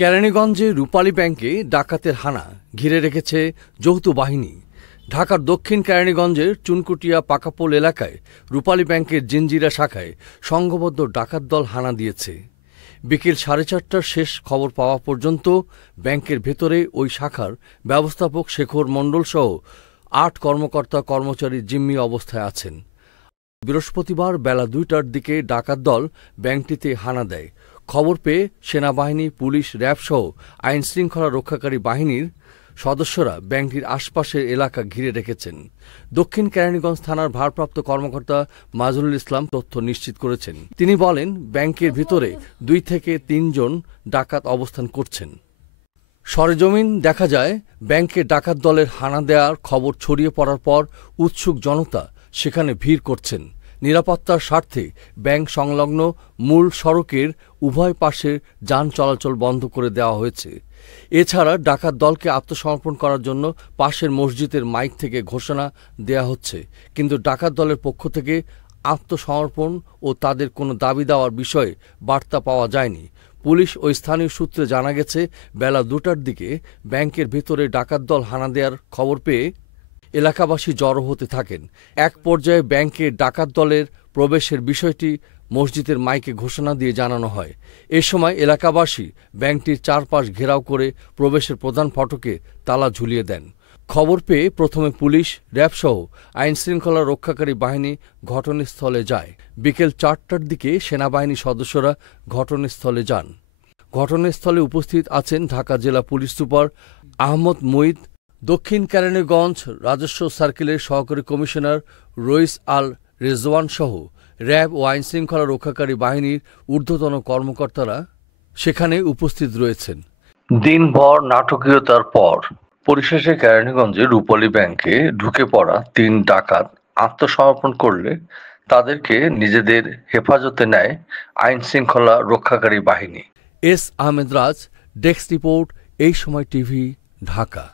কেরানীগঞ্জে রূপালী ব্যাংকে ডাকাতের হানা ঘিরে রেখেছে যৌথ বাহিনী। ঢাকার দক্ষিণ কেরানীগঞ্জের চুনকুটিয়া পাকাপোল এলাকায় রূপালী ব্যাংকের জিঞ্জিরা শাখায় সংঘবদ্ধ ডাকাত দল হানা দিয়েছে। বিকেল 4:30টার শেষ খবর পাওয়া পর্যন্ত ব্যাংকের ভেতরে ওই শাখার ব্যবস্থাপক শেখর মণ্ডল সহ 8 কর্মকর্তা কর্মচারী জিম্মি অবস্থায় আছেন। বৃহস্পতিবার বেলা 2টার দিকে ডাকাত দল ব্যাংকটিতে হানা দেয়। খবর পেয়ে সেনাবাহিনী, পুলিশ, র্যাব সহ আইনশৃঙ্খলা রক্ষাকারী বাহিনীর সদস্যরা ব্যাংকটির আশপাশের এলাকা ঘিরে রেখেছেন। দক্ষিণ কেরানীগঞ্জ থানার ভারপ্রাপ্ত কর্মকর্তা মাজুরুল ইসলাম তথ্য নিশ্চিত করেছেন। তিনি বলেন, ব্যাংকের ভিতরে 2 থেকে 3 জন ডাকাত অবস্থান করছেন। সরেজমিন দেখা যায়, ব্যাংকে ডাকাত দলের হানা দেওয়ার খবর ছড়িয়ে পড়ার পর উৎসুক জনতা সেখানে ভিড় করছেন। নিরাপত্তার স্বার্থে ব্যাংক সংলগ্ন মূল সড়কের উভয় পাশে যান চলাচল বন্ধ করে দেওয়া হয়েছে। এছাড়া ডাকাত দলকে আত্মসমর্পণ করার জন্য পাশের মসজিদের মাইক থেকে ঘোষণা দেয়া হচ্ছে, কিন্তু ডাকাত দলের পক্ষ থেকে আত্মসমর্পণ ও তাদের কোনো দাবি দেওয়ার বিষয়ে বার্তা পাওয়া যায়নি। পুলিশ ও স্থানীয় সূত্রে জানা গেছে, বেলা 2টার দিকে ব্যাংকের ভেতরে ডাকাত দল হানা দেওয়ার খবর পেয়ে এলাকাবাসী জড়ো হতে থাকেন। এক পর্যায়ে ব্যাংকে ডাকাত দলের প্রবেশের বিষয়টি মসজিদের মাইকে ঘোষণা দিয়ে জানানো হয়। এ সময় এলাকাবাসী ব্যাংকটির চারপাশ ঘেরাও করে প্রবেশের প্রধান ফটকে তালা ঝুলিয়ে দেন। খবর পেয়ে প্রথমে পুলিশ, র্যাব সহ আইনশৃঙ্খলা রক্ষাকারী বাহিনী ঘটনাস্থলে যায়। বিকেল 4টার দিকে সেনাবাহিনীর সদস্যরা ঘটনাস্থলে যান। ঘটনাস্থলে উপস্থিত আছেন ঢাকা জেলা পুলিশ সুপার আহমদ মুঈদ, দক্ষিণ কেরানীগঞ্জ রাজস্ব সার্কেলের সহকারী কমিশনার রইস আল রেজওয়ান সহ র্যাব ও আইনশৃঙ্খলা রক্ষাকারী বাহিনীর ঊর্ধ্বতন কর্মকর্তারা সেখানে উপস্থিত রয়েছেন। দিনভর নাটকীয়তার পর পরিশেষে কেরানীগঞ্জে রূপালী ব্যাংকে ঢুকে পড়া 3 ডাকাত আত্মসমর্পণ করলে তাদেরকে নিজেদের হেফাজতে নেয় আইনশৃঙ্খলা রক্ষাকারী বাহিনী। এস আহমেদ রাজ, ডেস্ক রিপোর্ট, এই সময় টিভি, ঢাকা।